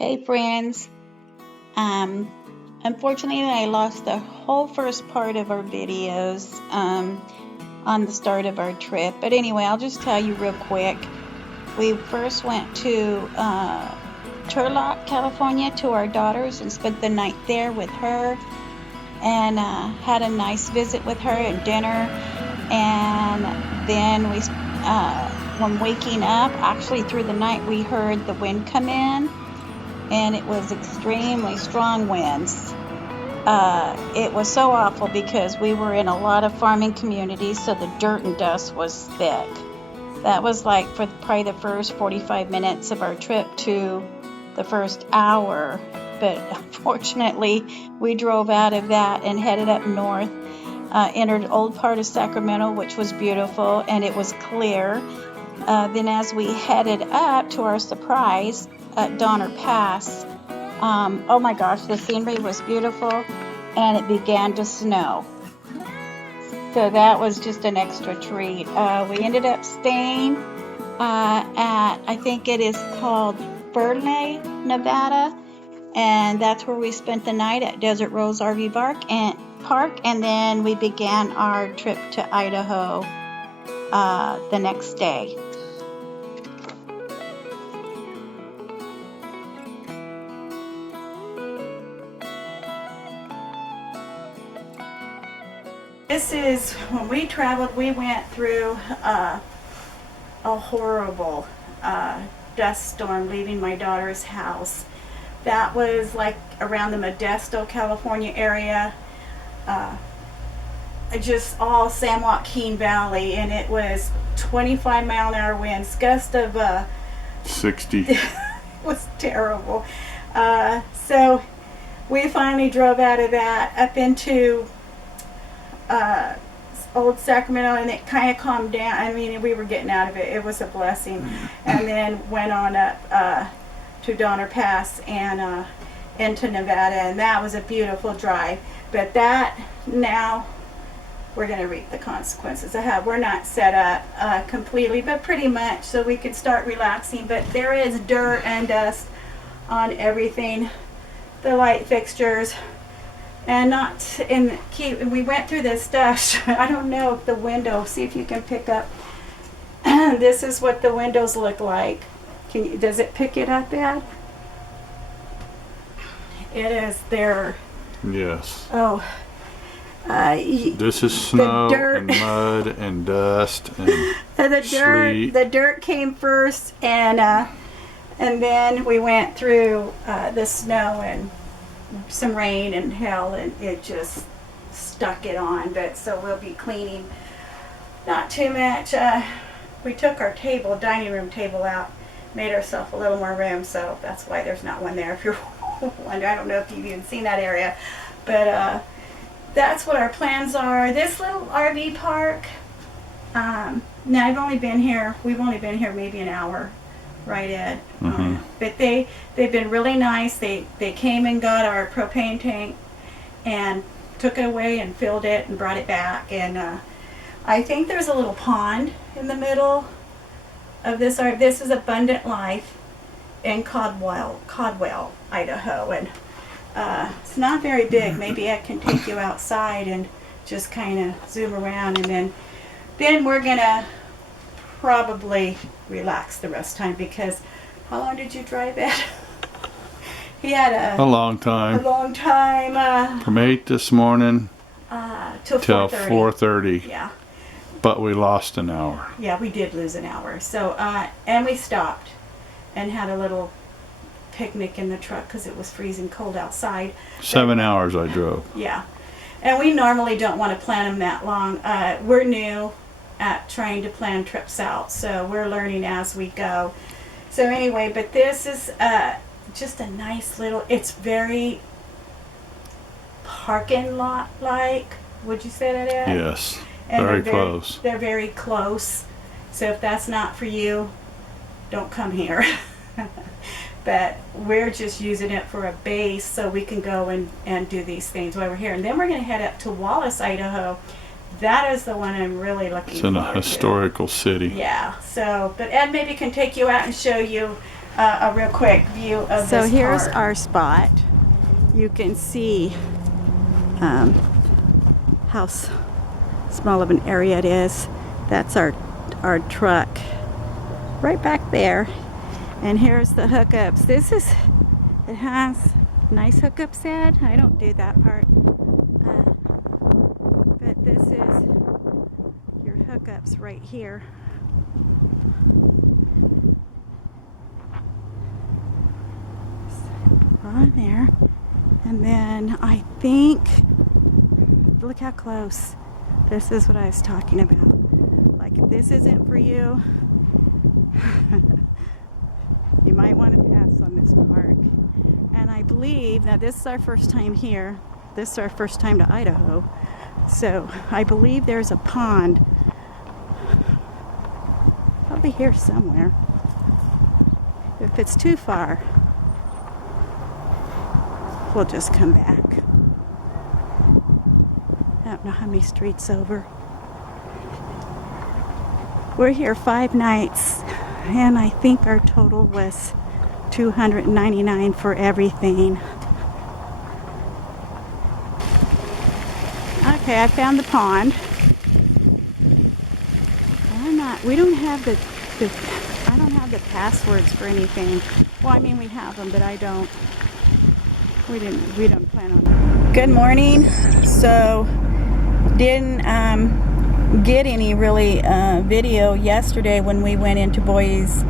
Hey friends, unfortunately I lost the whole first part of our videos on the start of our trip, but anyway, I'll just tell you real quick. We first went to Turlock, California to our daughter's and spent the night there with her and had a nice visit with her and dinner, and then when waking up, actually through the night, we heard the wind come in, and it was extremely strong winds. It was so awful because we were in a lot of farming communities, so the dirt and dust was thick. That was like for probably the first 45 minutes of our trip to the first hour, but unfortunately we drove out of that and headed up north, entered the old part of Sacramento, which was beautiful and it was clear. Then as we headed up, to our surprise, at Donner Pass, oh my gosh, the scenery was beautiful and it began to snow. So that was just an extra treat. We ended up staying at, I think it is called Fernley, Nevada, and that's where we spent the night at Desert Rose RV Park, and then we began our trip to Idaho the next day. This is, when we traveled, we went through a horrible dust storm leaving my daughter's house. That was like around the Modesto, California area, just all San Joaquin Valley, and it was 25-mile-an-hour winds, gust of 60. It was terrible. So we finally drove out of that up into old Sacramento, and it kind of calmed down. I mean, we were getting out of it. It was a blessing. And then went on up to Donner Pass and into Nevada, and that was a beautiful drive. But that, now we're going to reap the consequences. We're not set up completely, but pretty much, so we could start relaxing. But there is dirt and dust on everything, the light fixtures. And not in we went through this dust. I don't know if the window, see if you can pick up. This is what the windows look like. Does it pick it up, Dad? It is there. Yes. Oh. This is snow and mud and dust and sleet. The dirt came first, and then we went through the snow and some rain and hail, and it just stuck it on. But so we'll be cleaning not too much. We took our dining room table out, made ourselves a little more room, so that's why there's not one there if you're wondering. I don't know if you've even seen that area, but that's what our plans are. This little RV park, now we've only been here maybe an hour, right, Ed? Mm-hmm. But they've been really nice. They came and got our propane tank and took it away and filled it and brought it back. And I think there's a little pond in the middle of this. This is Abundant Life in Caldwell, Idaho, and it's not very big. Maybe I can take you outside and just kind of zoom around, and then we're gonna probably relax the rest of the time, because how long did you drive at? He had a long time. From 8 this morning till 4:30. Yeah. But we lost an hour. Yeah, we did lose an hour. So and we stopped and had a little picnic in the truck because it was freezing cold outside. 7 hours I drove. Yeah. And we normally don't want to plan them that long. We're new at trying to plan trips out, so we're learning as we go. So anyway, but this is just a nice little, it's very parking lot like. Would you say that, Ed? Yes. And very close. They're very close. So if that's not for you, don't come here. But we're just using it for a base so we can go and do these things while we're here. And then we're going to head up to Wallace, Idaho. That is the one I'm really looking forward to. It's in a historical city. Yeah. So, but Ed maybe can take you out and show you a real quick view of So this here's park. our spot. You can see how small of an area it is. That's our truck right back there. And here's the hookups. It has nice hookup set. I don't do that part. But this is your hookups right here. On there. And then I think, look how close. This is what I was talking about. Like, if this isn't for you, you might want to pass on this park. And I believe, now this is our first time here. This is our first time to Idaho. So I believe there's a pond probably here somewhere. If it's too far, we'll just come back. I don't know how many streets over. We're here 5 nights, and I think our total was $299 for everything. Okay, I found the pond. We don't have I don't have the passwords for anything. Well, I mean, we have them, but I don't. We don't plan on it. Good morning. So, didn't get any really video yesterday when we went into Boise,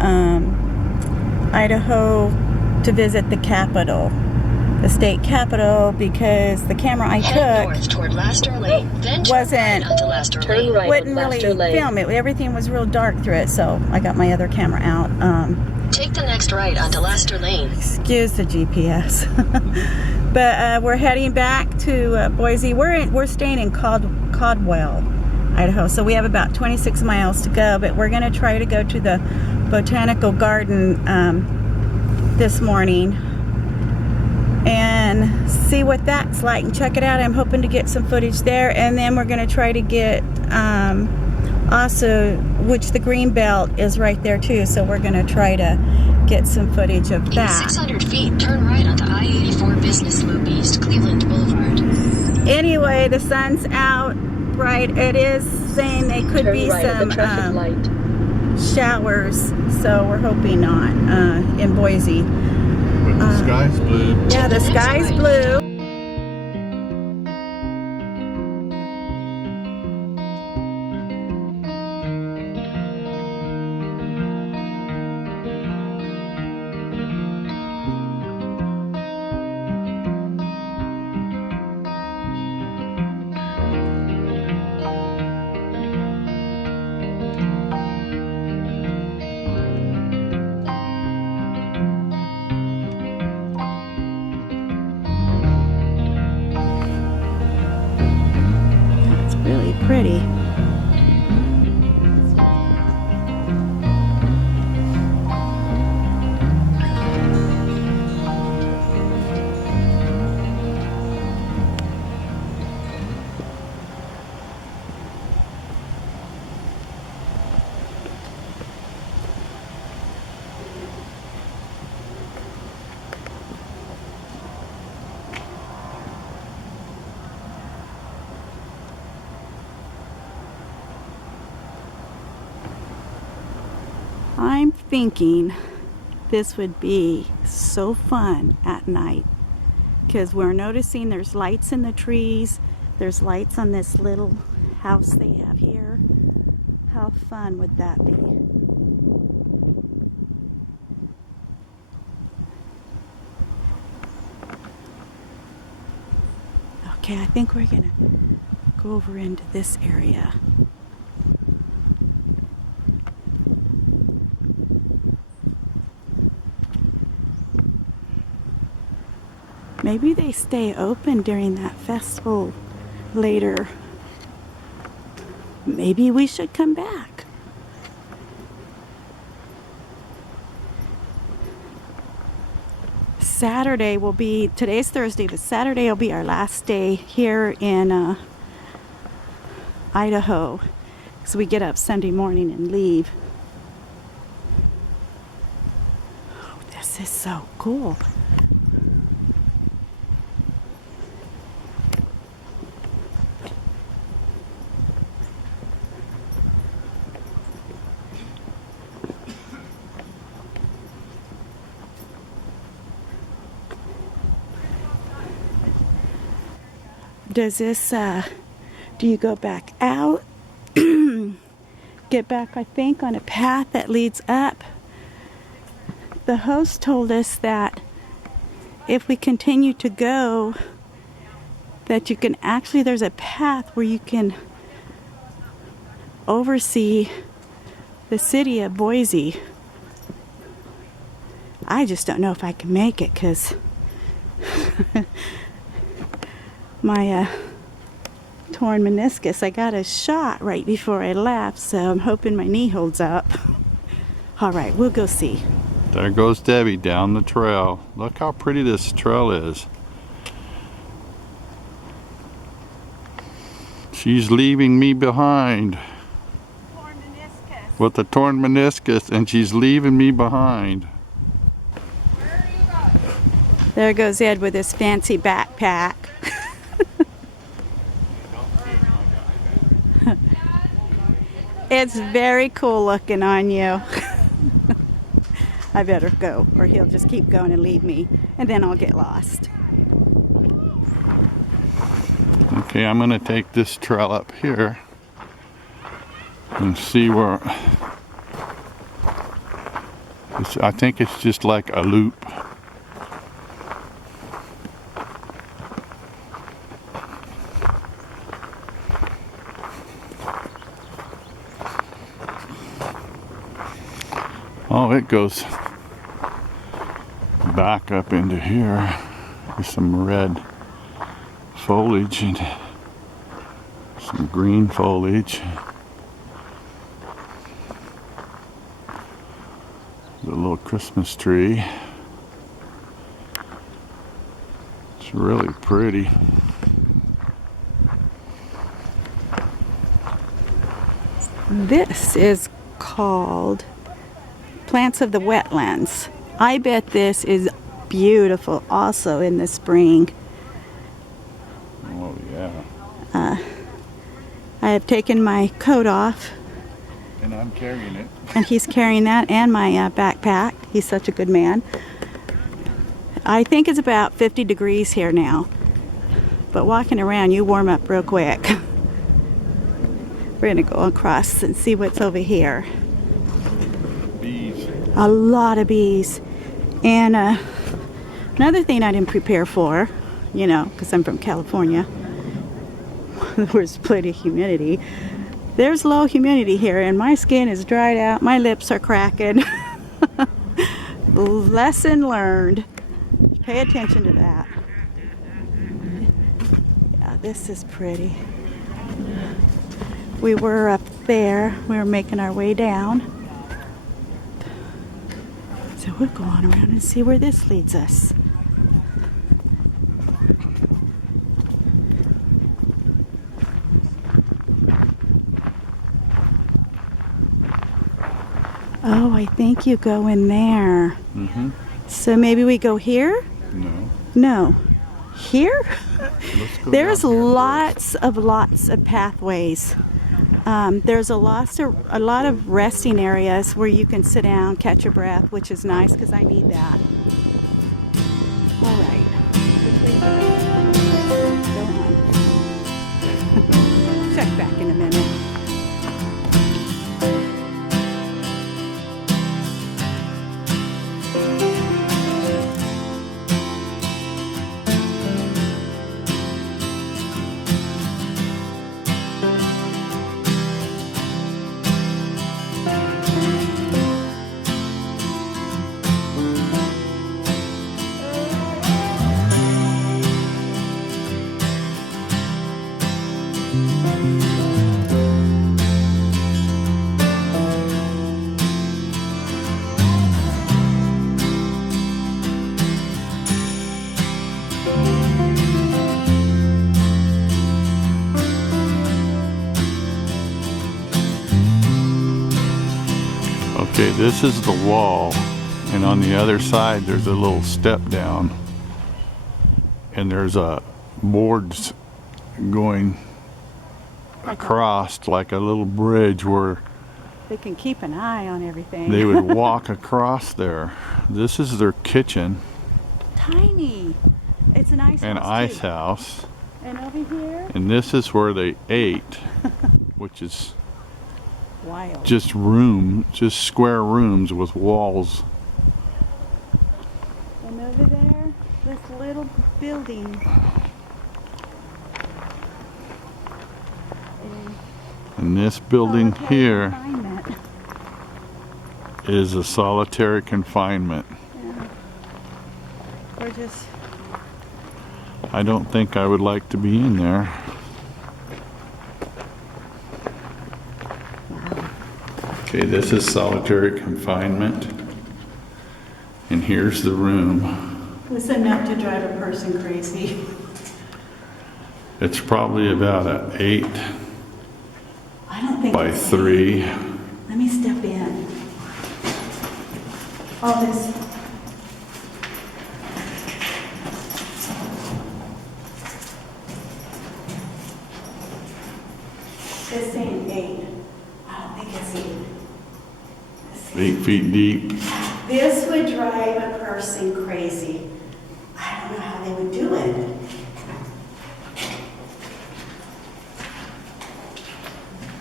Idaho, to visit the Capitol, the state capitol, because the camera I took wouldn't really film it. Everything was real dark through it, so I got my other camera out. Take the next right onto Lester Lane. Excuse the GPS. But we're heading back to Boise. We're staying in Caldwell, Idaho. So we have about 26 miles to go, but we're going to try to go to the botanical garden this morning and see what that's like and check it out. I'm hoping to get some footage there, and then we're going to try to get also, which the green belt is right there too, so we're going to try to get some footage of that. In 600 feet, turn right onto I-84 Business Loop East Cleveland Boulevard. Anyway, the sun's out bright. It is saying they could Turn be right at the some traffic light. showers, so we're hoping not in Boise. But the sky's blue. Yeah, the sky's blue. It's really pretty. I'm thinking this would be so fun at night, because we're noticing there's lights in the trees, there's lights on this little house they have here. How fun would that be? Okay, I think we're gonna go over into this area. Maybe they stay open during that festival later. Maybe we should come back. Saturday will be, today's Thursday, but Saturday will be our last day here in Idaho. So we get up Sunday morning and leave. so cool. Does this, do you go back out? Get back, I think, on a path that leads up. The host told us that if we continue to go, that you can actually, there's a path where you can oversee the city of Boise. I just don't know if I can make it because my torn meniscus. I got a shot right before I left, so I'm hoping my knee holds up. All right, we'll go see. There goes Debbie down the trail. Look how pretty this trail is. She's leaving me behind. Torn meniscus. With a torn meniscus, and she's leaving me behind. There goes Ed with his fancy backpack. It's very cool looking on you. I better go, or he'll just keep going and leave me, and then I'll get lost. Okay, I'm gonna take this trail up here and see where I think it's just like a loop. Oh, it goes back up into here with some red foliage and some green foliage. The little Christmas tree. It's really pretty. This is called Plants of the Wetlands. I bet this is beautiful also in the spring. Oh yeah. I have taken my coat off, And I'm carrying it. and he's carrying that and my backpack. He's such a good man. I think it's about 50 degrees here now, but walking around you warm up real quick. We're gonna go across and see what's over here. Bees. A lot of bees. And another thing I didn't prepare for, you know, because I'm from California, there's plenty of humidity. There's low humidity here, and my skin is dried out. My lips are cracking. Lesson learned. Pay attention to that. Yeah, this is pretty. We were up there. We were making our way down. So we'll go on around and see where this leads us. Oh, I think you go in there. Mm-hmm. So maybe we go here? No. No. Here? Let's go There's down here lots of pathways. There's a lot of resting areas where you can sit down, catch your breath, which is nice because I need that. All right. Go on. Check back in a minute. Okay, this is the wall, and And on the other side, there's a little step down. And there's boards going across like a little bridge where They can keep an eye on everything. they would walk across there. This is their kitchen Tiny. It's an ice and house. ice too. house. And over here, And this is where they ate, which is wild. just square rooms with walls. And over there, this little building. And this building Solitary here confinement. is a solitary confinement. Yeah. We're just, I don't think I would like to be in there. Okay, this is solitary confinement. And here's the room. it's enough to drive a person crazy. It's probably about an 8 I don't think by it's 3. Let me step in. Oh, this. It's saying 8. I don't think it's 8. Let's see. 8 feet deep. This would drive a person crazy. I don't know how they would do it.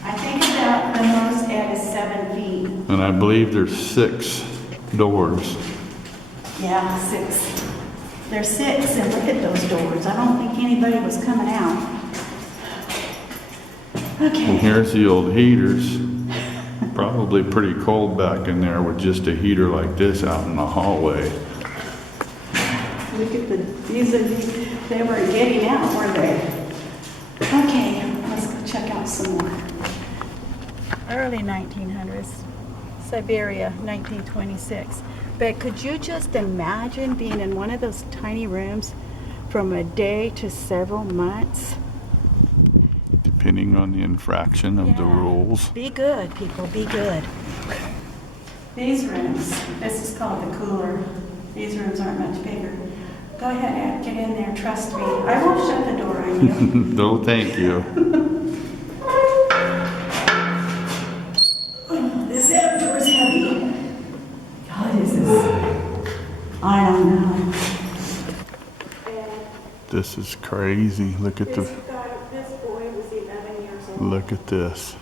I think about the most at is 7 feet. And I believe there's 6 doors. Yeah, 6. There's 6, and look at those doors. I don't think anybody was coming out. And Okay. here's the old heaters. Probably pretty cold back in there with just a heater like this out in the hallway. Look at they weren't getting out, were they? Okay, let's go check out some more. Early 1900s, Siberia, 1926. But could you just imagine being in one of those tiny rooms from a day to several months? Depending on the infraction of the Yeah. rules. Be good, people, be good. These rooms, this is called the cooler. These rooms aren't much bigger. Go ahead, Ed, get in there, trust me. I won't shut the door on you. No, thank you. This outdoor's heavy. God, this is, I don't know. This is crazy. Look at This boy was 11 years old. look at this.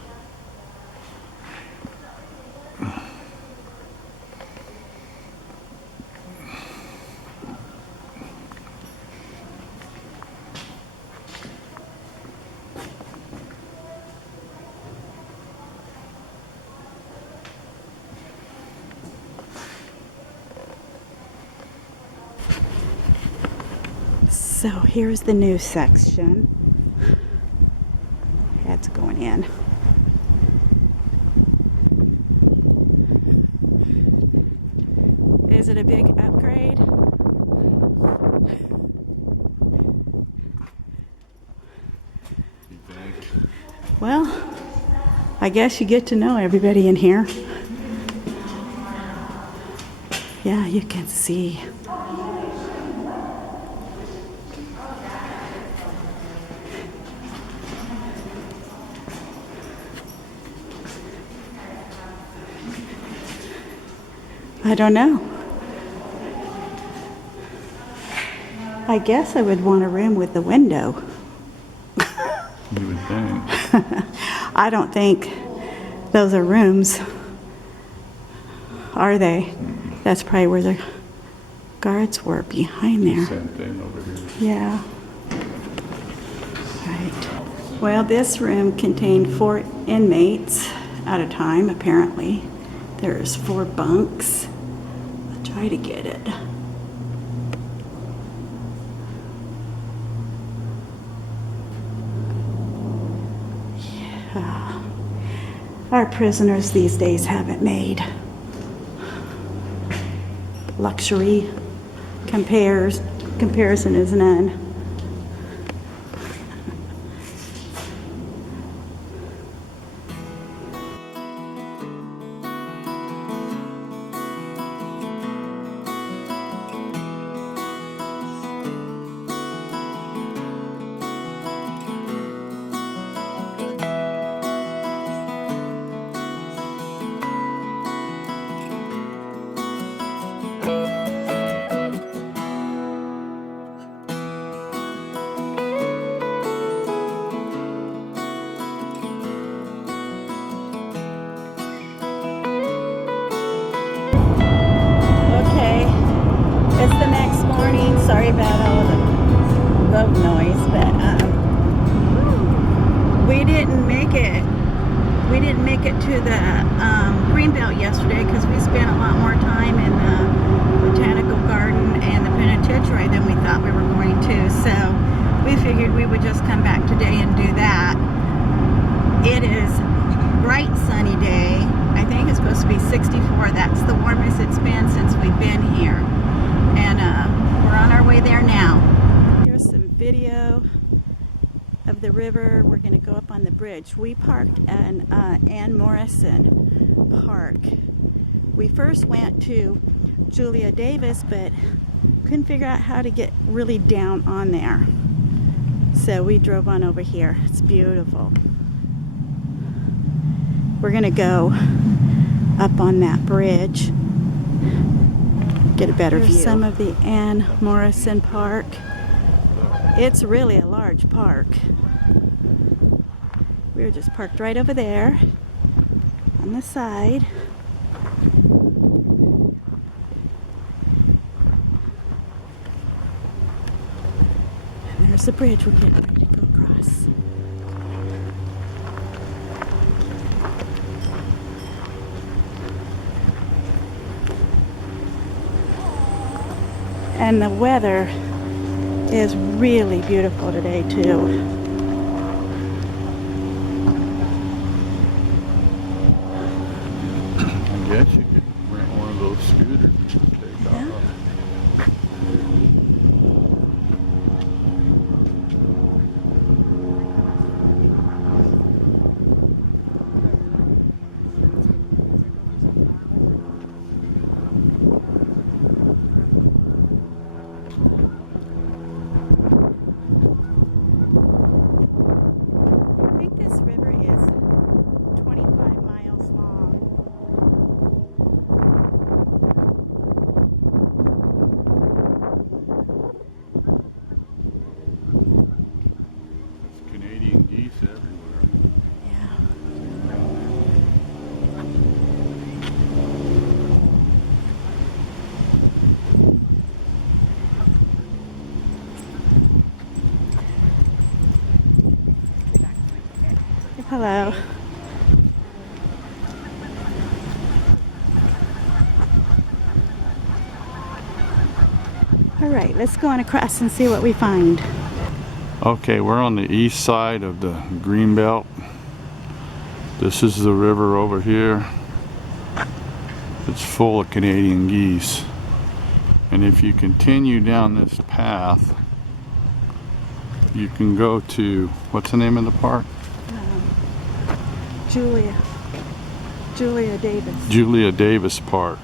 So here's the new section. That's going in. Is it a big upgrade? Well, I guess you get to know everybody in here. Yeah, you can see. I don't know. I guess I would want a room with a window. You would think. I don't think those are rooms, are they? That's probably where the guards were, behind there. Same thing over here. Yeah. Right. Well, this room contained 4 inmates at a time, apparently. There's 4 bunks. I'll try to get it. Yeah. Our prisoners these days have it made. Luxury comparison is none. sorry about all the boat noise, but we didn't make it. We didn't make it to the Greenbelt yesterday because we spent a lot more time in the Botanical Garden and the Penitentiary than we thought we were going to. So we figured we would just come back today and do that. It is bright sunny day. I think it's supposed to be 64. That's the warmest it's been since we've been here. And we're on our way there now. Here's some video of the river. We're going to go up on the bridge. We parked at Ann Morrison Park. We first went to Julia Davis, but couldn't figure out how to get really down on there. So we drove on over here. It's beautiful. We're going to go up on that bridge, get a better view. Some of the Ann Morrison Park. It's really a large park. We were just parked right over there on the side. And there's the bridge we're getting ready to go across. And the weather is really beautiful today too. I guess you could rent one of those scooters and take off. I think this river is 25 miles long. There's Canadian geese everywhere. Yeah. Hello. All right, let's go on across and see what we find. Okay, we're on the east side of the Greenbelt. This is the river over here. It's full of Canadian geese. And if you continue down this path, you can go to, what's the name of the park? Julia Davis. Julia Davis Park.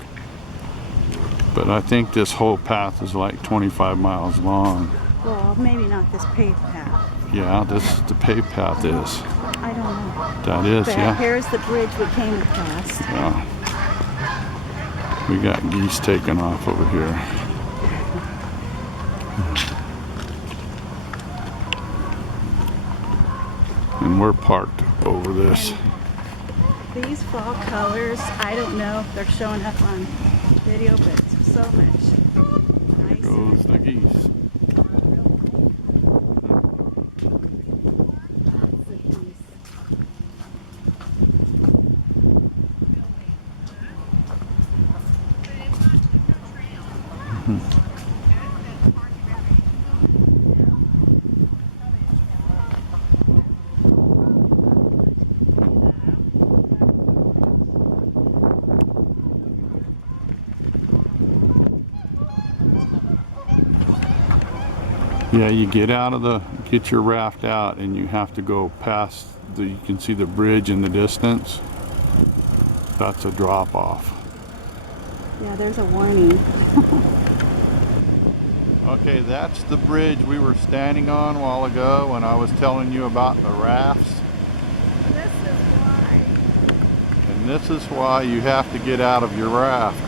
But I think this whole path is like 25 miles long. Well, maybe not this paved path. Yeah, this the paved path is. I don't know. That is, But yeah. here's the bridge we came across. Yeah. We got geese taking off over here. And we're parked over this. And these fall colors, I don't know if they're showing up on video, but it's so much There nicer. goes the geese. Lots of geese. Yeah, you get your raft out and you have to go past you can see the bridge in the distance. That's a drop off. Yeah, there's a warning. Okay, that's the bridge we were standing on a while ago when I was telling you about the rafts. This is why. And this is why you have to get out of your raft.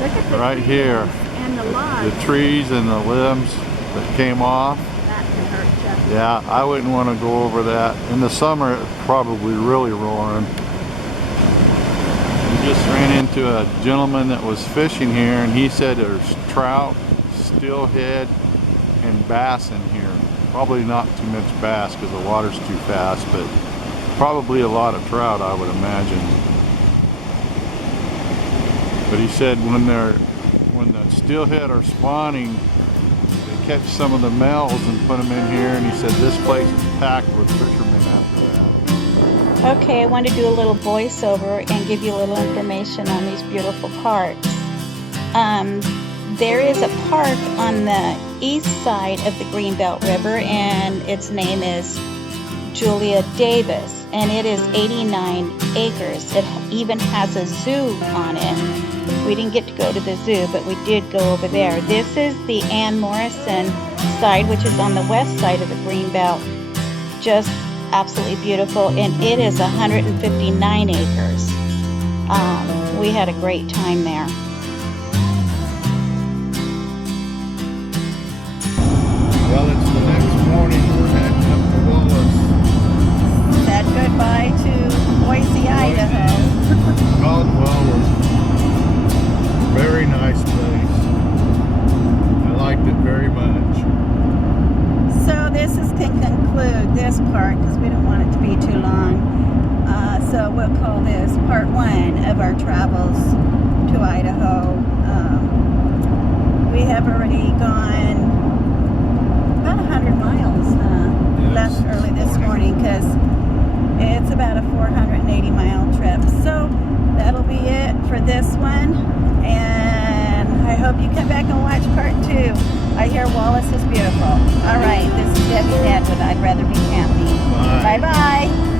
Look at the Right trees here. and the logs. The trees and the limbs that came off. That can hurt you. Yeah, I wouldn't want to go over that. In the summer, it's probably really roaring. We just ran into a gentleman that was fishing here, and he said there's trout, steelhead and bass in here. Probably not too much bass because the water's too fast, but probably a lot of trout, I would imagine. But he said when the steelhead are spawning, they catch some of the males and put them in here, and he said this place is packed with fishermen after that. Okay, I want to do a little voiceover and give you a little information on these beautiful parks. There is a park on the east side of the Greenbelt River, and its name is Julia Davis, and it is 89 acres. It even has a zoo on it. We didn't get to go to the zoo, but we did go over there. This is the Ann Morrison side, which is on the west side of the Greenbelt. Just absolutely beautiful, and it is 159 acres. We had a great time there. Well, it's the next morning. We're heading up to Wallace. Said goodbye to Boise, Idaho. Caldwell was a very nice place. I liked it very much. So this can conclude this part because we don't want it to be too long. So we'll call this part 1 of our travels to Idaho. We have already gone about 100 miles. Yes. Left early this morning because it's about a 480-mile trip. So that'll be it for this one. And I hope you come back and watch part 2. I hear Wallace is beautiful. All right, this is Debbie Ned with I'd Rather Be Camping. Bye. Bye-bye.